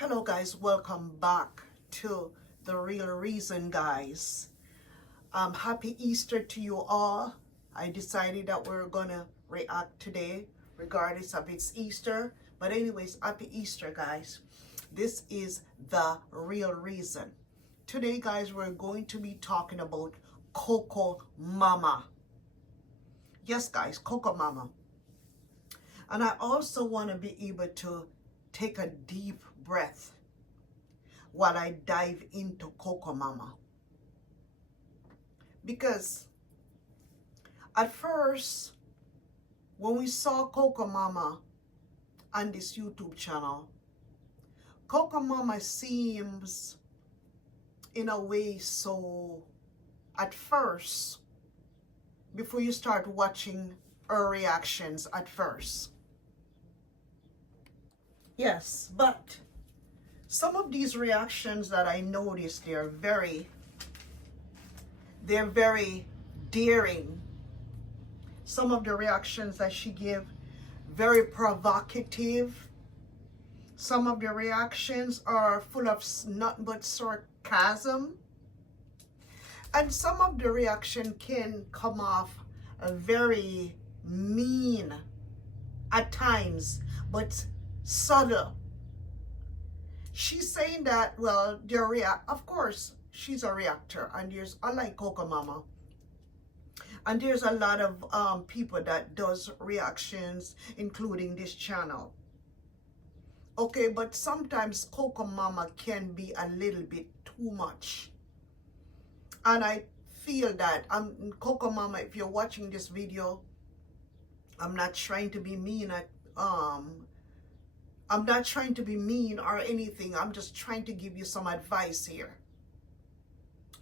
Hello guys, welcome back to The Real Reason, guys. Happy Easter to you all. I decided that we're gonna react today regardless of it's Easter, but anyways, happy Easter, guys. This is The Real Reason. Today, guys, we're going to be talking about Cocomama. Yes, guys, Cocomama. And I also want to be able to take a deep breath while I dive into Cocomama. Because at first, when we saw Cocomama on this YouTube channel, Cocomama seems in a way so, at first, before you start watching her reactions at first. Yes, but some of these reactions that I noticed, they're very daring. Some of the reactions that she gave, very provocative. Some of the reactions are full of nothing but sarcasm. And some of the reaction can come off very mean at times, but subtle. She's saying that, well, of course, she's a reactor, and there's, unlike Cocomama, and there's a lot of people that does reactions, including this channel. Okay, but sometimes Cocomama can be a little bit too much. And I feel that, Cocomama, if you're watching this video, I'm not trying to be mean I'm not trying to be mean or anything. I'm just trying to give you some advice here.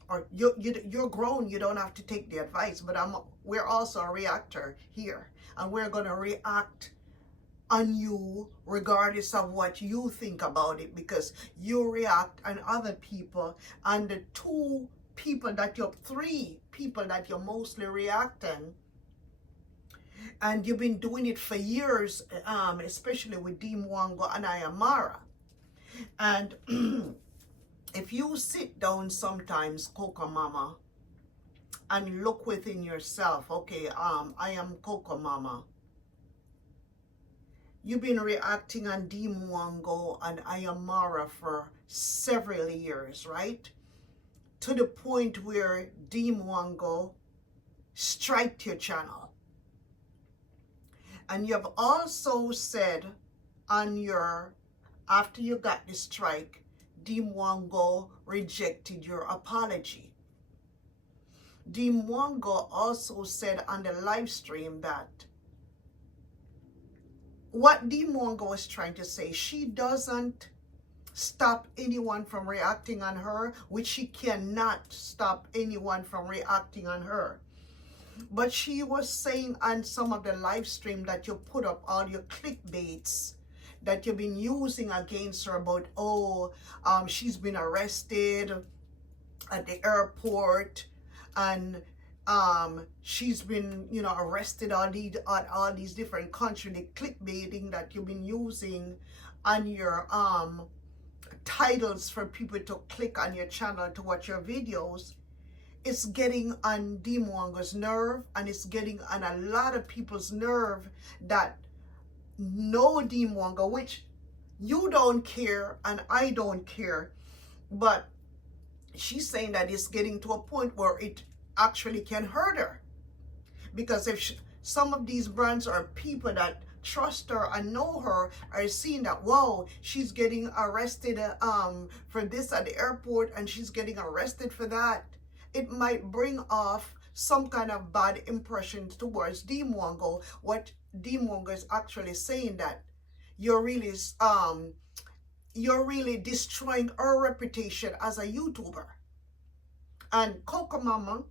Or you're grown, you don't have to take the advice, but we're also a reactor here. And we're going to react on you regardless of what you think about it, because you react on other people, and the three people that you're mostly reacting, and you've been doing it for years, especially with Deem Wango and Ayamara. And if you sit down sometimes, Cocomama, and look within yourself, okay, I am Cocomama. You've been reacting on Deem Wango and Ayamara for several years, right? To the point where Deem Wango striked your channel. And you have also said after you got the strike, Deem Wango rejected your apology. Deem Wango also said on the live stream that what Deem Wango was trying to say, she doesn't stop anyone from reacting on her, which she cannot stop anyone from reacting on her. But she was saying on some of the live stream that you put up all your clickbaits that you've been using against her about, she's been arrested at the airport, and she's been, arrested all these different countries. The clickbaiting that you've been using on your titles for people to click on your channel to watch your videos. It's getting on Deem Wango's nerve, and it's getting on a lot of people's nerve that know Deem Wango, which you don't care and I don't care, but she's saying that it's getting to a point where it actually can hurt her, because if some of these brands or people that trust her and know her are seeing that, wow, she's getting arrested for this at the airport, and she's getting arrested for that, it might bring off some kind of bad impressions towards Deem Wango. What Deem Wango is actually saying, that you're really destroying her reputation as a YouTuber. And Cocomama,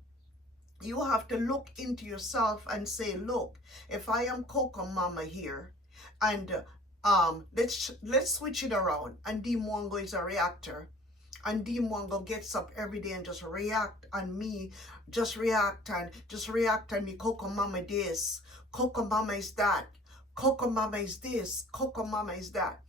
you have to look into yourself and say, look, if I am Cocomama here, and let's switch it around, and Deem Wango is a reactor, and Deem Wango gets up every day and just react on me, just react on me. Cocomama this, Cocomama is that, Cocomama is this, Cocomama is that.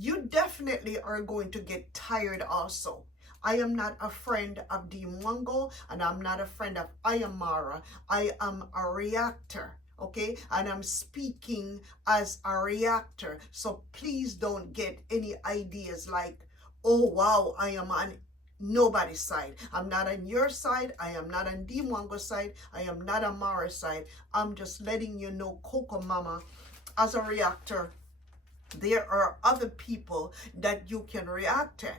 you definitely are going to get tired also. I am not a friend of Dimwango, and I'm not a friend of Ayamara. I am a reactor, okay? And I'm speaking as a reactor. So please don't get any ideas like, oh wow, I am on nobody's side. I'm not on your side. I am not on Dimwango's side. I am not on Mara's side. I'm just letting you know, Cocomama, as a reactor, there are other people that you can react in.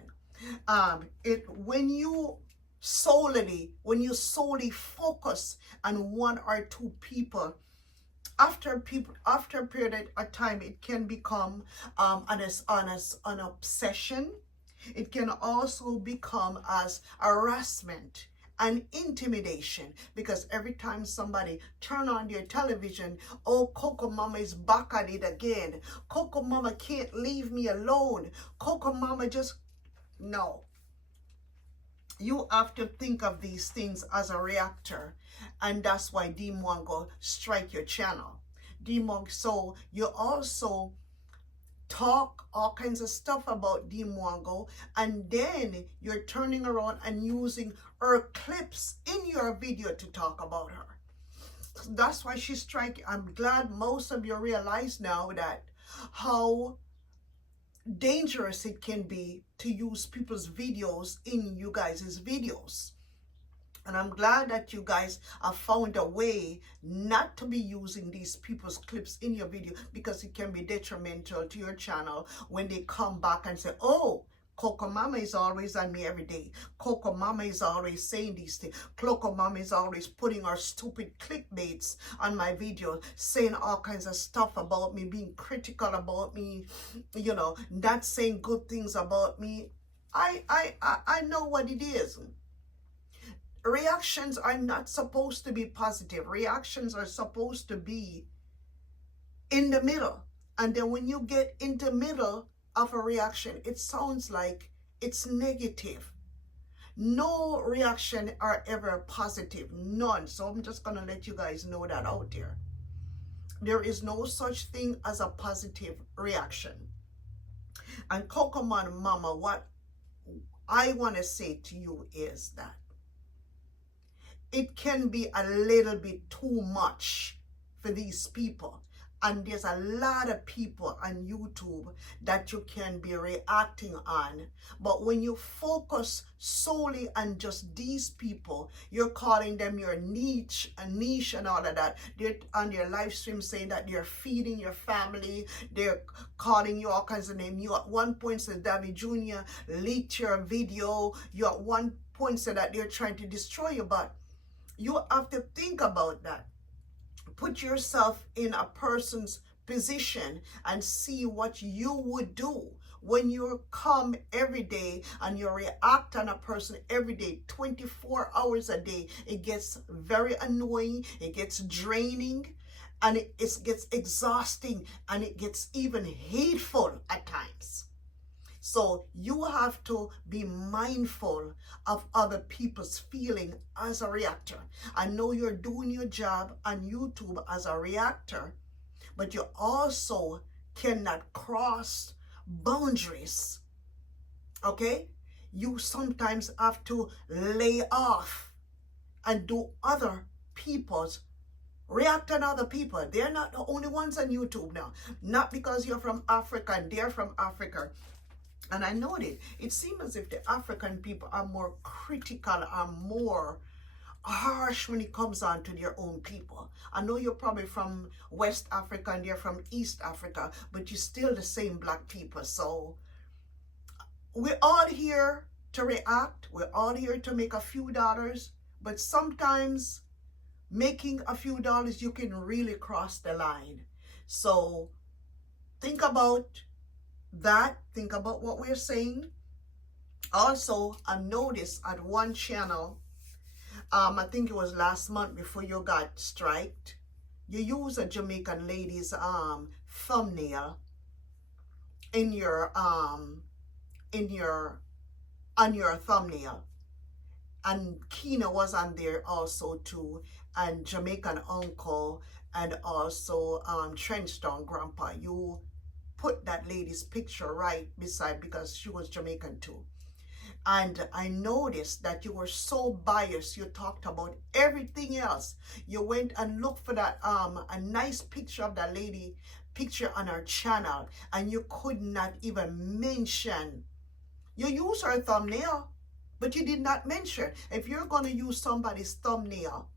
When you solely focus on one or two people, after a period of time, it can become an obsession. It can also become as harassment and intimidation, because every time somebody turn on their television, oh, Cocomama is back at it again. Cocomama can't leave me alone. Cocomama just, no. You have to think of these things as a reactor, and that's why Dimwango strike your channel. Dimwango, so you also talk all kinds of stuff about Dimwango, and then you're turning around and using her clips in your video to talk about her. That's why she's striking. I'm glad most of you realize now that how dangerous it can be to use people's videos in you guys' videos. And I'm glad that you guys have found a way not to be using these people's clips in your video, because it can be detrimental to your channel when they come back and say, oh, Cocomama is always on me every day. Cocomama is always saying these things. Cocomama is always putting her stupid clickbaits on my videos, saying all kinds of stuff about me, being critical about me, you know, not saying good things about me. I know what it is. Reactions are not supposed to be positive. Reactions are supposed to be in the middle. And then when you get in the middle of a reaction, it sounds like it's negative. No reaction are ever positive. None. So I'm just going to let you guys know that out there. There is no such thing as a positive reaction. And Cocomama, what I want to say to you is that it can be a little bit too much for these people. And there's a lot of people on YouTube that you can be reacting on. But when you focus solely on just these people, you're calling them your niche and all of that. They're on your live stream saying that they're feeding your family. They're calling you all kinds of names. You at one point said David Jr. leaked your video. You at one point said that they're trying to destroy you. But you have to think about that. Put yourself in a person's position and see what you would do when you come every day and you react on a person every day, 24 hours a day. It gets very annoying, it gets draining, and it gets exhausting, and it gets even hateful at times. So you have to be mindful of other people's feeling as a reactor. I know you're doing your job on YouTube as a reactor, but you also cannot cross boundaries, okay? You sometimes have to lay off and do other people's react on other people. They're not the only ones on YouTube now. Not because you're from Africa and they're from Africa. And I know it seems as if the African people are more critical, are more harsh when it comes on to their own people. I know you're probably from West Africa and they're from East Africa, but you're still the same black people. So we're all here to react. We're all here to make a few dollars. But sometimes making a few dollars, you can really cross the line. So think about that. Think about what we're saying. Also, I noticed at one channel, I think it was last month before you got striked, you use a Jamaican lady's thumbnail on your thumbnail, and Kina was on there also too, and Jamaican uncle, and also Trenchtown grandpa. You put that lady's picture right beside, because she was Jamaican too. And I noticed that you were so biased. You talked about everything else. You went and looked for that a nice picture of that lady picture on her channel, and you could not even mention. You use her thumbnail, but you did not mention. If you're going to use somebody's thumbnail,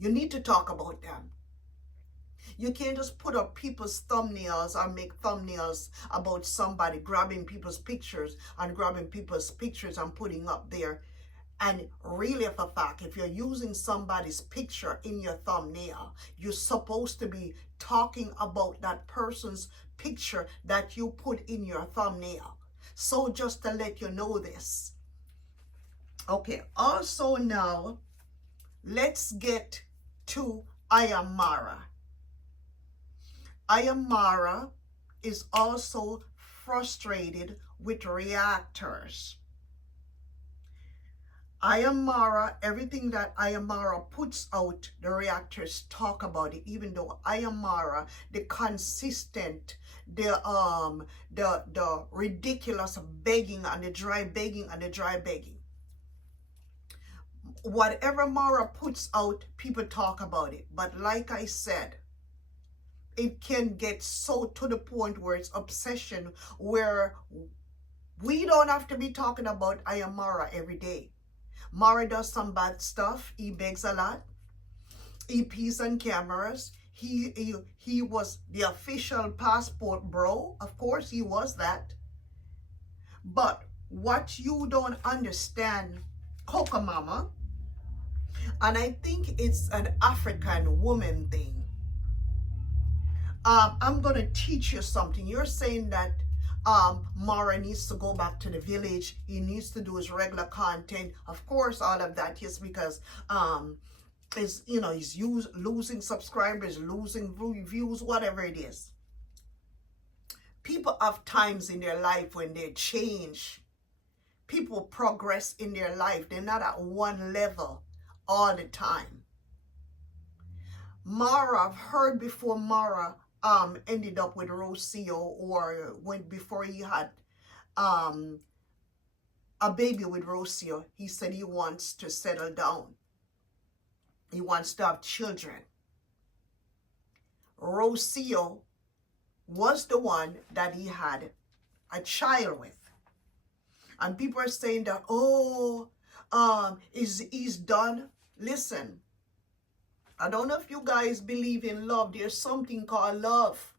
you need to talk about them. You can't just put up people's thumbnails or make thumbnails about somebody, grabbing people's pictures and putting up there. And really, for a fact, if you're using somebody's picture in your thumbnail, you're supposed to be talking about that person's picture that you put in your thumbnail. So just to let you know this. Okay, also now, let's get to Ayamara. Ayamara is also frustrated with reactors. Ayamara, everything that Ayamara puts out, the reactors talk about it, even though Ayamara, the consistent, the ridiculous begging and the dry begging and the dry begging. Whatever Mara puts out, people talk about it. But like I said, it can get so to the point where it's obsession, where we don't have to be talking about Ayamara every day. Mara does some bad stuff. He begs a lot. He pees on cameras. He was the official passport bro. Of course, he was that. But what you don't understand, Cocomama, and I think it's an African woman thing. I'm going to teach you something. You're saying that Mara needs to go back to the village. He needs to do his regular content. Of course, all of that is because he's losing subscribers, losing views, whatever it is. People have times in their life when they change. People progress in their life. They're not at one level all the time. Mara, I've heard before Mara ended up with Rocio, or when before he had a baby with Rocio, he said he wants to settle down. He wants to have children. Rocio was the one that he had a child with. And people are saying that, he's done. Listen, I don't know if you guys believe in love. There's something called love.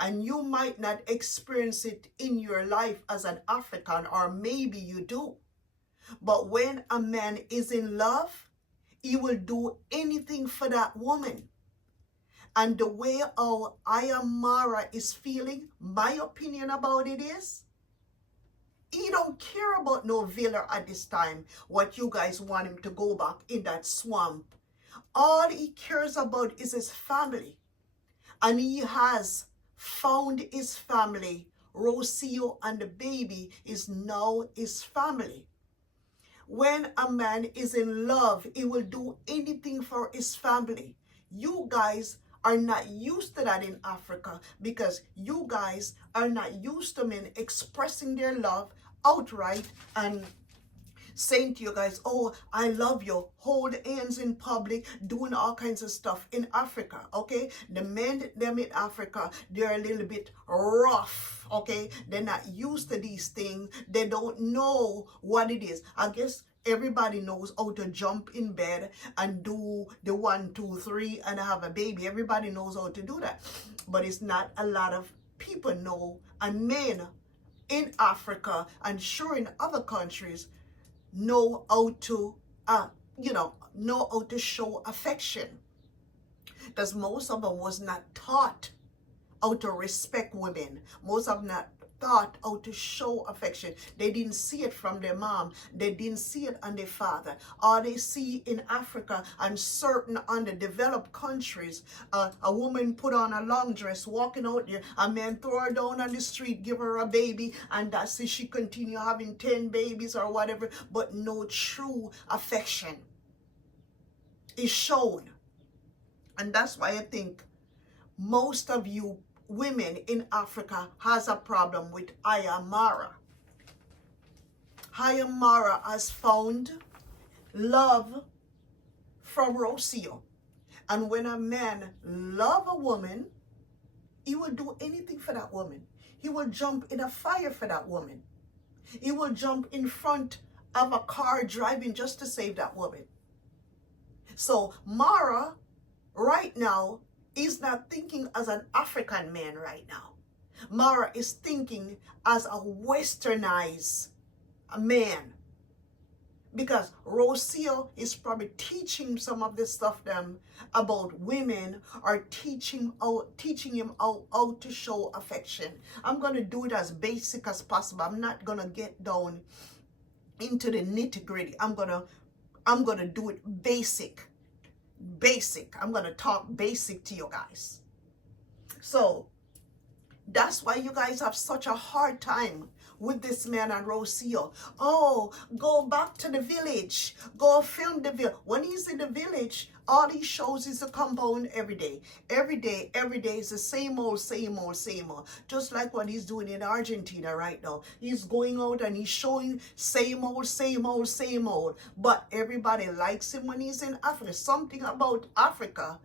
And you might not experience it in your life as an African, or maybe you do. But when a man is in love, he will do anything for that woman. And the way how Ayamara is feeling, my opinion about it is, he don't care about no villa at this time. What you guys want him to go back in that swamp. All he cares about is his family. And he has found his family. Rocio and the baby is now his family. When a man is in love, he will do anything for his family. You guys are not used to that in Africa, because you guys are not used to men expressing their love outright and saying to you guys, oh, I love you, hold hands in public, doing all kinds of stuff in Africa, okay? The men, them in Africa, they're a little bit rough, okay? They're not used to these things. They don't know what it is. I guess everybody knows how to jump in bed and do the 1, 2, 3 and have a baby. Everybody knows how to do that. But it's not a lot of people know, and men in Africa and sure in other countries know how to know how to show affection, because most of them was not taught how to respect women. Most of them not taught how to show affection. They didn't see it from their mom. They didn't see it on their father. All they see in Africa and certain underdeveloped countries, a woman put on a long dress, walking out there, a man throw her down on the street, give her a baby, and that's it. She continue having 10 babies or whatever, but no true affection is shown. And that's why I think most of you women in Africa has a problem with Ayamara. Ayamara has found love from Rocio. And when a man loves a woman, he will do anything for that woman. He will jump in a fire for that woman. He will jump in front of a car driving just to save that woman. So Mara right now is not thinking as an African man right now. Mara is thinking as a westernized man. Because Rocio is probably teaching some of this stuff them about women, or teaching him how to show affection. I'm going to do it as basic as possible. I'm not going to get down into the nitty-gritty. I'm going to do it basic. I'm going to talk basic to you guys. So that's why you guys have such a hard time with this man and Rocio. Oh, go back to the village. Go film the village. When he's in the village, all he shows is a compound every day. Every day is the same old. Just like what he's doing in Argentina right now. He's going out and he's showing same old. But everybody likes him when he's in Africa. Something about Africa,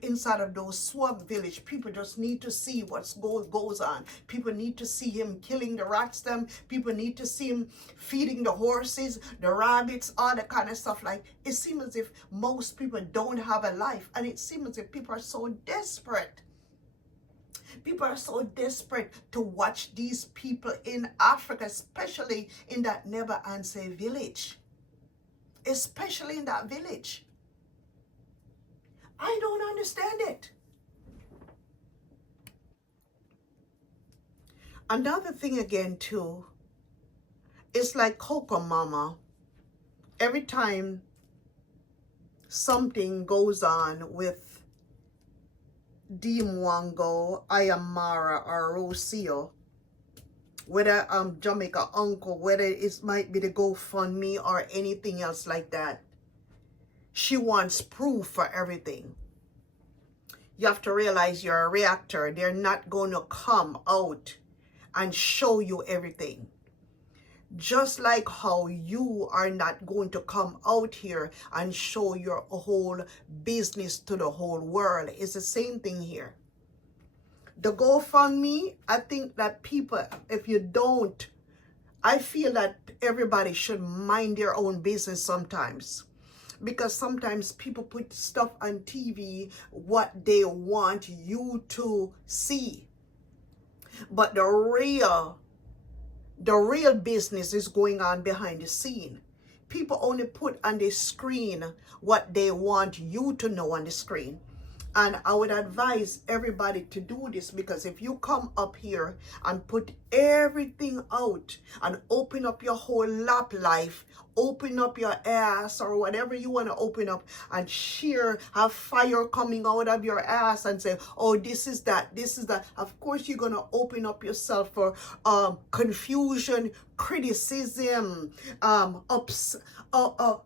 inside of those swamp village, people just need to see what goes on. People need to see him killing the rats them. People need to see him feeding the horses, the rabbits, all that kind of stuff. Like, it seems as if most people don't have a life, and it seems as if people are so desperate. People are so desperate to watch these people in Africa, especially in that Never Answer village. Especially in that village. I don't understand it. Another thing again too, it's like Cocomama. Every time something goes on with Dimwango, Ayamara, or Rocio, whether Jamaica Uncle, whether it might be the GoFundMe or anything else like that, she wants proof for everything. You have to realize you're a reactor. They're not going to come out and show you everything. Just like how you are not going to come out here and show your whole business to the whole world. It's the same thing here. The GoFundMe, I think that people, if you don't, I feel that everybody should mind their own business sometimes. Because sometimes people put stuff on TV what they want you to see. But the real business is going on behind the scene. People only put on the screen what they want you to know on the screen. And I would advise everybody to do this, because if you come up here and put everything out and open up your whole lap life, open up your ass or whatever you want to open up and share, have fire coming out of your ass and say, oh, this is that. Of course, you're going to open up yourself for confusion, criticism,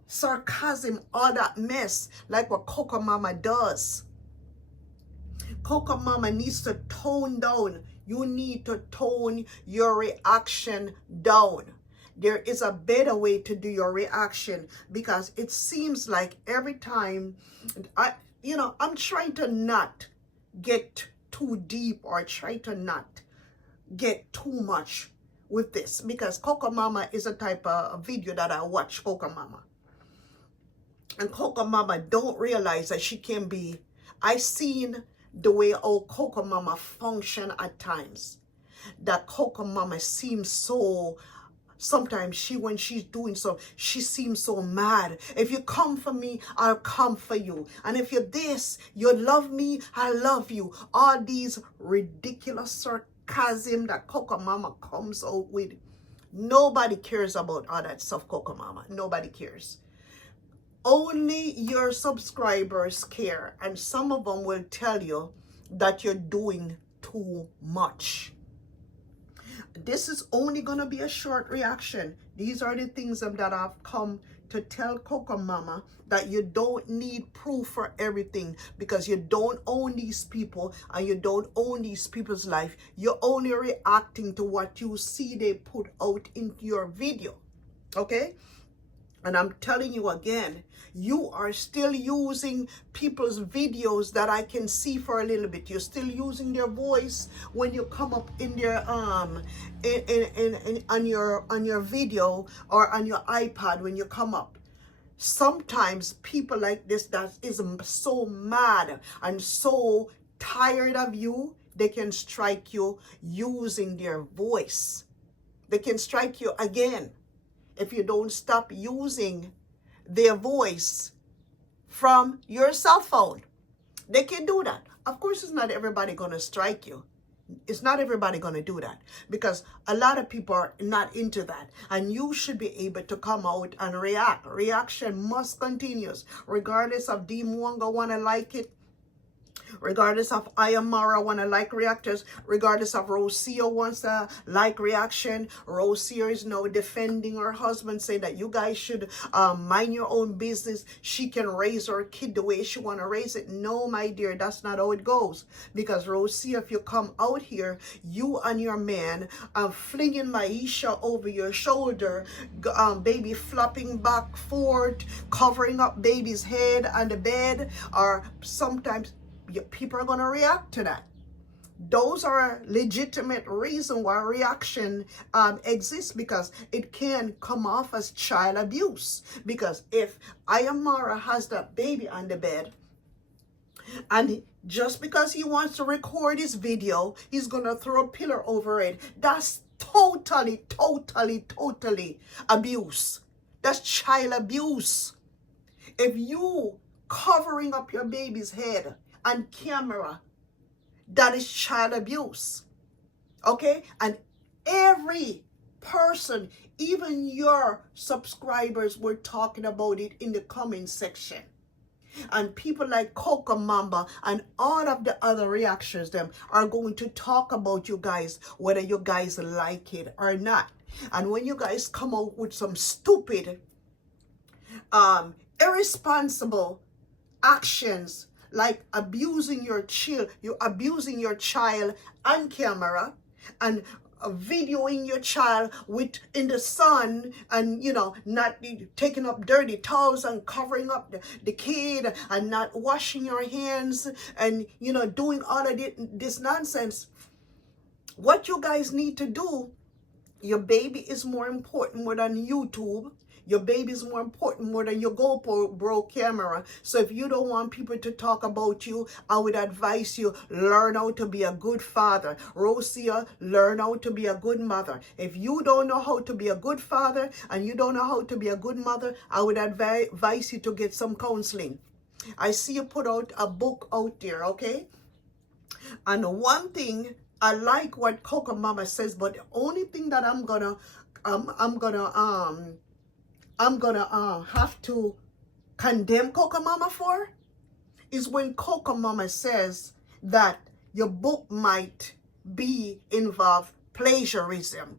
sarcasm, all that mess, like what Cocomama does. Cocomama needs to tone down. You need to tone your reaction down. There is a better way to do your reaction, because it seems like every time I'm trying to not get too deep or try to not get too much with this, because Cocomama is a type of video that I watch. Cocomama. And Cocomama don't realize that she can be, I seen the way old Cocomama function at times. That Cocomama seems so, sometimes when she's doing so, she seems so mad. If you come for me, I'll come for you. And if you're this, you love me, I love you. All these ridiculous sarcasm that Cocomama comes out with. Nobody cares about all that stuff, Cocomama. Nobody cares. Only your subscribers care, and some of them will tell you that you're doing too much. This is only going to be a short reaction. These are the things that I've come to tell Cocomama that you don't need proof for everything, because you don't own these people and you don't own these people's life. You're only reacting to what you see they put out into your video. Okay? And I'm telling you again, you are still using people's videos that I can see for a little bit. You're still using their voice when you come up in their on your video or on your iPad when you come up. Sometimes people like this that is so mad and so tired of you, they can strike you using their voice. They can strike you again if you don't stop using their voice from your cell phone. They can do that. Of course, it's not everybody going to strike you. It's not everybody going to do that, because a lot of people are not into that. And you should be able to come out and react. Reaction must continue, regardless of D. Mwanga want to like it, regardless of Ayamara want to like reactors, regardless of Rocio wants to like reaction. Rocio is now defending her husband, saying that you guys should mind your own business. She can raise her kid the way she want to raise it. No, my dear, that's not how it goes. Because Rocio, if you come out here, you and your man flinging Maisha over your shoulder, baby flopping back forth, covering up baby's head on the bed, or sometimes people are going to react to that. Those are legitimate reason why reaction exists, because it can come off as child abuse. Because if Ayamara has that baby on the bed, and just because he wants to record his video, he's going to throw a pillow over it, that's totally abuse. That's child abuse. If you covering up your baby's head on camera, that is child abuse. Okay? And every person, even your subscribers, were talking about it in the comment section. And people like Cocomama and all of the other reactions them are going to talk about you guys, whether you guys like it or not. And when you guys come out with some stupid, irresponsible actions, like abusing your child, you're abusing your child on camera, and videoing your child in the sun, and not taking up dirty towels and covering up the kid, and not washing your hands, and doing all of this nonsense. What you guys need to do, your baby is more important more than YouTube. Your baby is more important more than your GoPro camera. So if you don't want people to talk about you, I would advise you, learn how to be a good father. Rosia, learn how to be a good mother. If you don't know how to be a good father and you don't know how to be a good mother, I would advise you to get some counseling. I see you put out a book out there, okay? And one thing, I like what Cocomama says, but the only thing that I'm gonna have to condemn Cocomama for is when Cocomama says that your book might be involve plagiarism.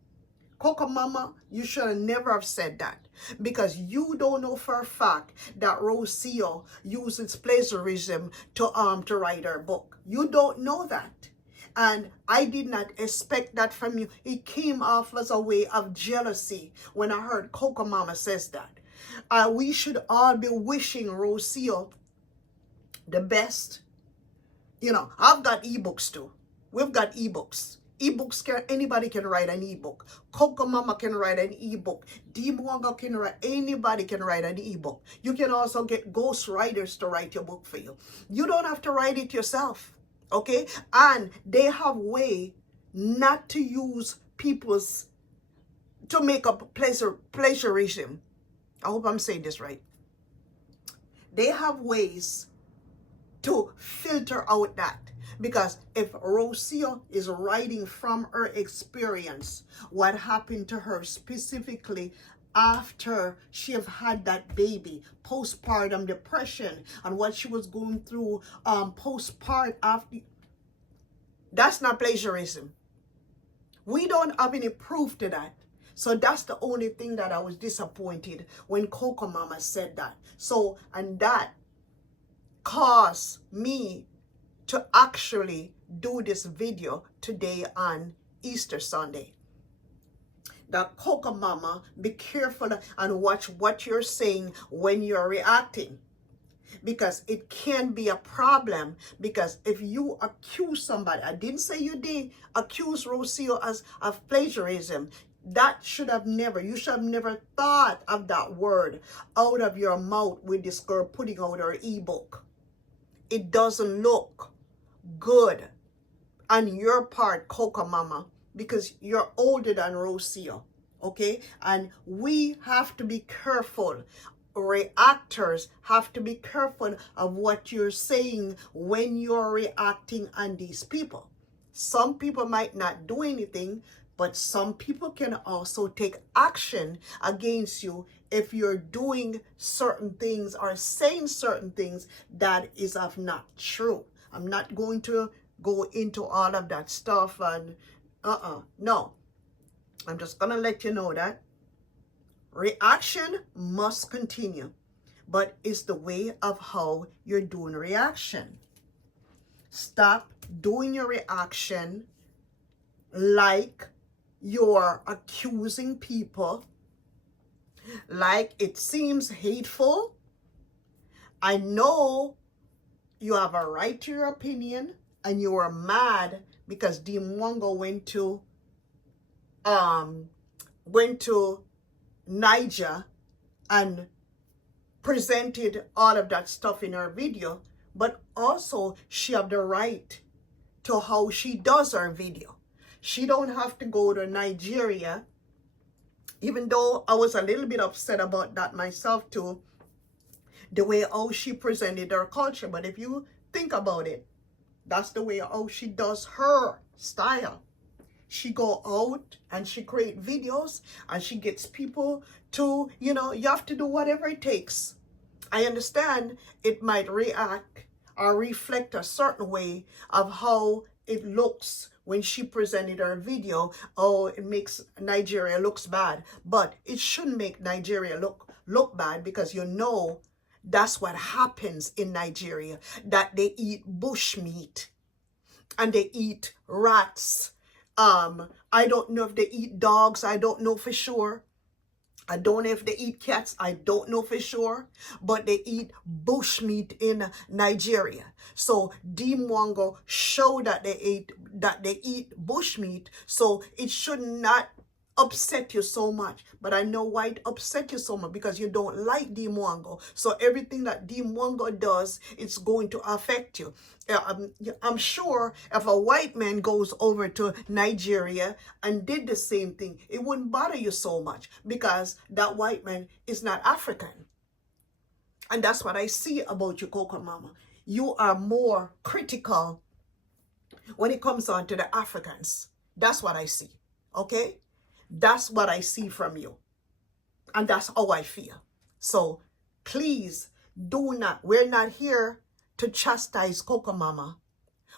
Cocomama, you should never have said that, because you don't know for a fact that Rocio uses plagiarism to write her book. You don't know that. And I did not expect that from you. It came off as a way of jealousy when I heard Cocomama says that. We should all be wishing Rocio the best. I've got ebooks too. We've got ebooks. Ebooks, anybody can write an ebook. Cocomama can write an ebook. Mwanga can write, anybody can write an ebook. You can also get ghost writers to write your book for you. You don't have to write it yourself. Okay? And they have way not to use people's, to make up plagiarism. I hope I'm saying this right. They have ways to filter out that. Because if Rocio is writing from her experience, what happened to her specifically after she have had that baby, postpartum depression, and what she was going through postpartum after, that's not plagiarism. We don't have any proof to that. So that's the only thing that I was disappointed when Cocomama said that. So, and that caused me to actually do this video today on Easter Sunday. That Cocomama, be careful and watch what you're saying when you're reacting, because it can be a problem. Because if you accuse somebody, I didn't say you did accuse Rocio as of plagiarism. That should have never, you should have never thought of that word out of your mouth with this girl putting out her ebook. It doesn't look good on your part, Cocomama, because you're older than Rocio, okay? And we have to be careful. Reactors have to be careful of what you're saying when you're reacting on these people. Some people might not do anything, but some people can also take action against you if you're doing certain things or saying certain things that is of not true. I'm not going to go into all of that stuff and no. I'm just gonna let you know that reaction must continue, but it's the way of how you're doing reaction. Stop doing your reaction like you're accusing people, like it seems hateful. I know you have a right to your opinion, and you were mad because Dimwango went to Niger and presented all of that stuff in her video, but also she have the right to how she does her video. She don't have to go to Nigeria, even though I was a little bit upset about that myself too, the way how she presented her culture. But if you think about it, that's the way how she does her style. She go out and she create videos and she gets people to, you know, you have to do whatever it takes. I understand it might react or reflect a certain way of how it looks when she presented her video. Oh, it makes Nigeria looks bad, but it shouldn't make Nigeria look bad, because you know that's what happens in Nigeria, that they eat bush meat and they eat rats. I don't know if they eat dogs. I don't know for sure. I don't know if they eat cats. I don't know for sure. But they eat bush meat in Nigeria. So Dimwango show that they eat bush meat. So it should not upset you so much. But I know why it upset you so much, because you don't like Dimwango. So everything that Dimwango does, it's going to affect you. I'm sure if a white man goes over to Nigeria and did the same thing, it wouldn't bother you so much, because that white man is not African. And that's what I see about you, Cocomama. You are more critical when it comes on to the Africans. That's what I see, okay? That's what I see from you. And that's how I feel. So please do not, we're not here to chastise Cocomama.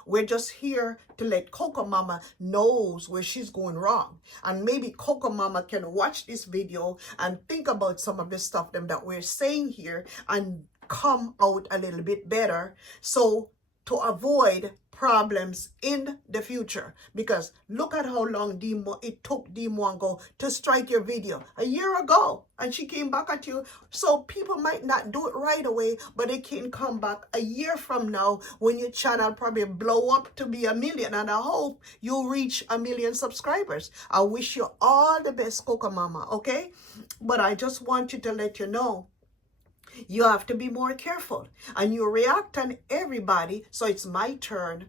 We're just here to let Cocomama knows where she's going wrong. And maybe Cocomama can watch this video and think about some of the stuff that we're saying here and come out a little bit better, so to avoid problems in the future. Because look at how long it took Dimwango to strike your video a year ago, and she came back at you. So people might not do it right away, but they can come back a year from now when your channel probably blow up to be 1 million, and I hope you'll reach 1 million subscribers. I wish you all the best, Cocomama, okay? But I just want you to let you know, you have to be more careful, and you react on everybody. So it's my turn,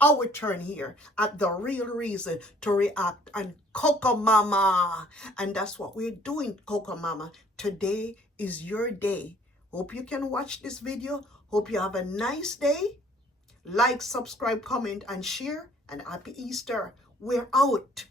our turn here at The Real Reason to react on Cocomama. And that's what we're doing, Cocomama. Today is your day. Hope you can watch this video. Hope you have a nice day. Like, subscribe, comment, and share. And happy Easter. We're out.